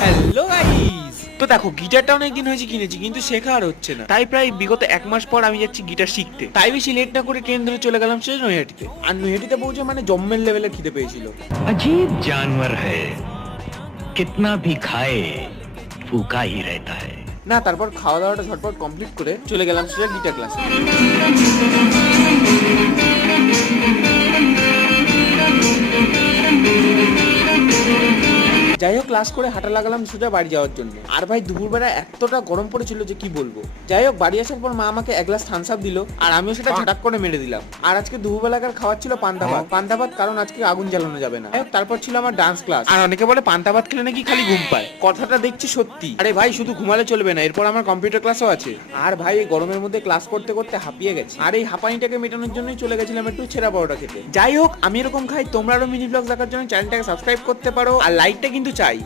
Hello guys, তো দেখো গিটারটা অনেকদিন হয়েছে কিনেছি কিন্তু শেখা আর হচ্ছে না। তাই প্রায় বিগত 1 মাস পর আমি যাচ্ছি গিটার শিখতে। তাই বেশি লেট না করে ট্রেন ধরে চলে গেলাম সে নৈহাটিতে। আর নৈহাটিতে পৌঁছে মানে জম্মের লেভেলের খিদে পেয়েছিল। अजीब जानवर है, कितना भी खाए भूखा ही रहता है। না, তারপর খাওয়া দাওয়াটা ঝটপট কমপ্লিট করে চলে গেলাম সোজা গিটার ক্লাসে। যাই হোক, ক্লাস করে হাঁটা লাগালাম সোজা বাড়ি যাওয়ার জন্য। আর ভাই দুপুরবেলা এতটা গরম পড়েছিল যে কি বলবো। যাই হোক, বাড়ি আসার পর মা আমাকে এক গ্লাস থামস আপ দিল আর আমিও সেটা ঝটাক করে মেরে দিলাম। আর আজকে দুপুরবেলাকার খাবার ছিল পান্তা ভাত। পান্তা ভাত কারণ আজকে আগুন জ্বালানো যাবে না। যাই হোক, তারপর ছিল আমার ডান্স ক্লাস। আর অনেকে বলে পান্তা ভাত খেলে নাকি খালি ঘুম পায়। কথাটা দেখছি সত্যি। আরে ভাই, শুধু ঘুমালে চলবে না, এরপর আমার কম্পিউটার ক্লাসও আছে। আর ভাই এই গরমের মধ্যে ক্লাস করতে করতে হাঁপিয়ে গেছে। আর এই হাঁপানিটাকে মেটানোর জন্যই চলে গেছিলাম একটু ছেঁড়া পরোটা খেতে। যাই হোক, আমি এরকম খাই, তোমরা আরো মিনি ব্লগ দেখার জন্য চ্যানেলটাকে সাবস্ক্রাইব করতে পারো আর লাইকটা কিন্তু চাই।